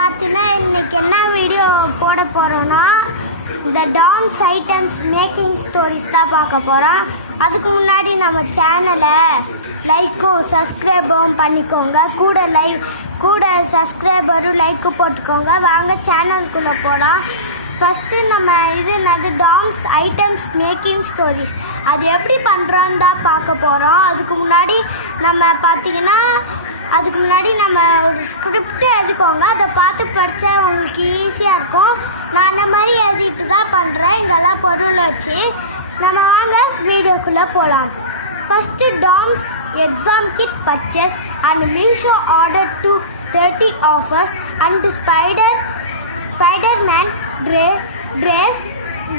பார்த்தீங்கன்னா இன்னைக்கு என்ன வீடியோ போட போகிறோன்னா இந்த டாம்ஸ் ஐட்டம்ஸ் மேக்கிங் ஸ்டோரிஸ் தான் பார்க்க போகிறோம். அதுக்கு முன்னாடி நம்ம சேனலை லைக்கும் சப்ஸ்கிரைபும் பண்ணிக்கோங்க. கூட சப்ஸ்கிரைபரும் லைக்கு போட்டுக்கோங்க. வாங்க சேனலுக்குள்ளே போகலாம். ஃபஸ்ட்டு நம்ம என்னது டாம்ஸ் ஐட்டம்ஸ் மேக்கிங் ஸ்டோரிஸ் அது எப்படி பண்ணுறோன்னு தான் பார்க்க போகிறோம். அதுக்கு முன்னாடி நம்ம ஒரு ஸ்கிரிப்ட் எழுதிக்கோங்க. அதை பார்த்து படித்தா உங்களுக்கு ஈஸியாக இருக்கும். நான் அந்த மாதிரி எழுதிட்டு தான் பண்ணுறேன். இதெல்லாம் பொருள் வச்சு நம்ம வாங்க வீடியோக்குள்ளே போகலாம். First Toms exam kit purchase and Meesho order to 30 offer and Spider-Man dress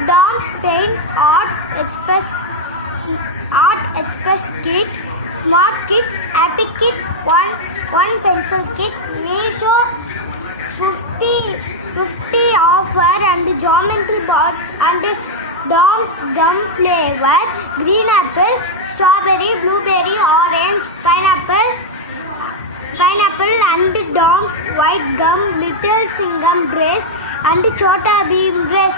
Dom's paint art express kit smart kit happy kit one pencil kit Meesho 50 offer and geometry box and Dom's gum flavor green apple strawberry blueberry orange pineapple and Dom's white gum little singam dress and Chota Beam dress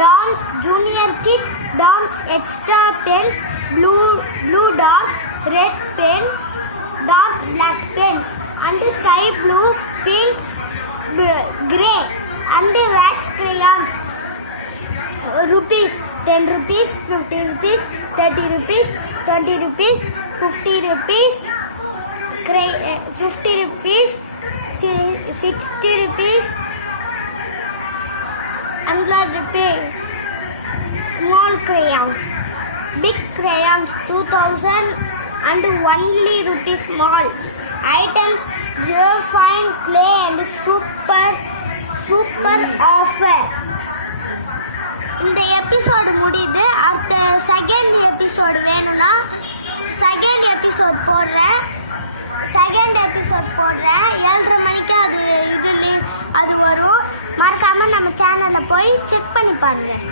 Dom's junior kit Dom's extra pens blue dot red pen dark black pen and sky blue pink grey and wax crayons rupees 10 rupees 15 rupees 30 rupees 20 rupees 50 rupees 50 rupees 60 rupees 100 rupees small crayons big crayons 2000 and only rupees small items fine clay and super offer. இந்த episode முடியுது. அடுத்த second episode வேணும்னா second episode போடுறேன். 7:30 மணிக்கு அது வரும். மறக்காமல் நம்ம சேனலை போய் செக் பண்ணி பாருங்கள்.